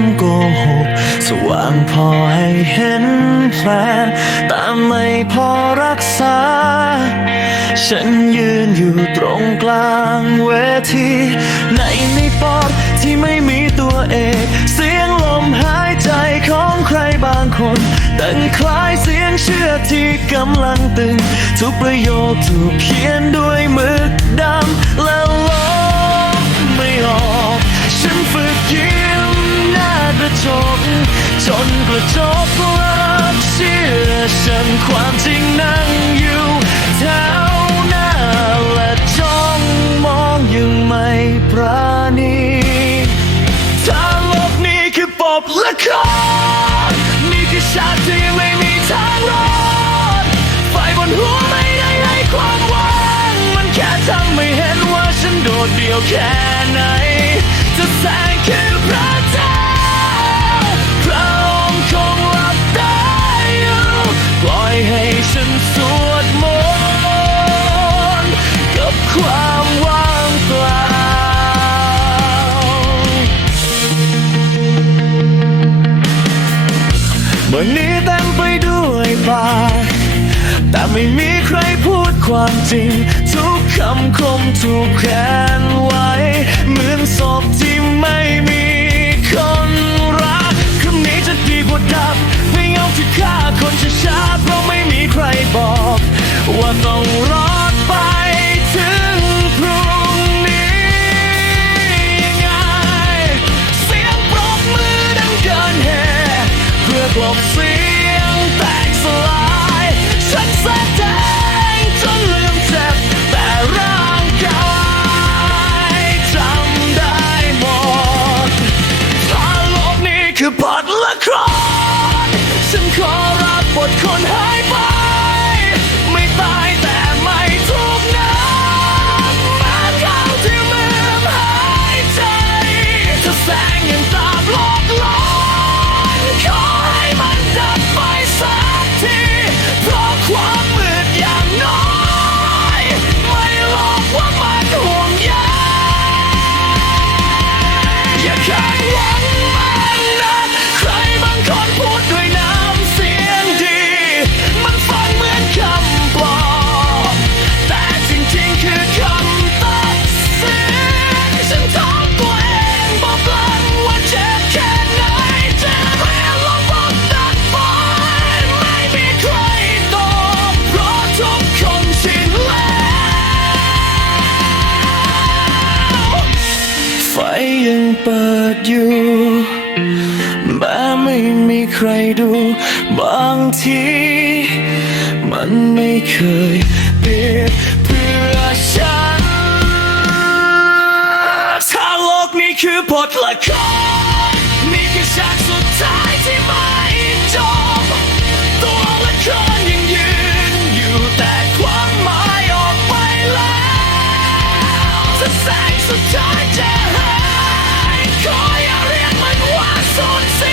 ำโกหก สว่างพอให้เห็นแผลแต่ไม่พอรักษา ฉันยืนอยู่ตรงกลางเวที ในในปอดที่ไม่มีตัวเอก เสียงลมหายใจของใครบางคนดังคล้ายเสียงเชื่อที่กำลังตึง ทุกประโยคถูกเขียนด้วยมึกดำและลบ จนกระจกรับเชื่อฉันความจริงนั่งอยู่แถวหน้าและจ้องมองยังไม่ปราณีทาโลกนี้คือปบละครนี่คือชาติที่ไม่มีทางรอดไฟบนหัวไม่ได้ให้ความหวังมันแค่ทำให้เห็นว่าฉันโดดเดี่ยวแค่ไหนจะแสงคือพระ วนนี้เต็มไปด้วยปากแต่ไม่มีใครพูดความจริง ทุกคำคมถูกแขวนไว้ เหมือนศพที่ 12 feet. ยังเปิดอยู่แม้ไม่มีใครดู บางที มันไม่เคยเปียกเพื่อฉันถ้าโลกนี้คือบทละครนี่คือฉากสุดท้ายที่ไม่จบตัวละครยังยืนอยู่แต่ความหมายออกไปแล้วถ้าแสงสุดท้ายจะห soul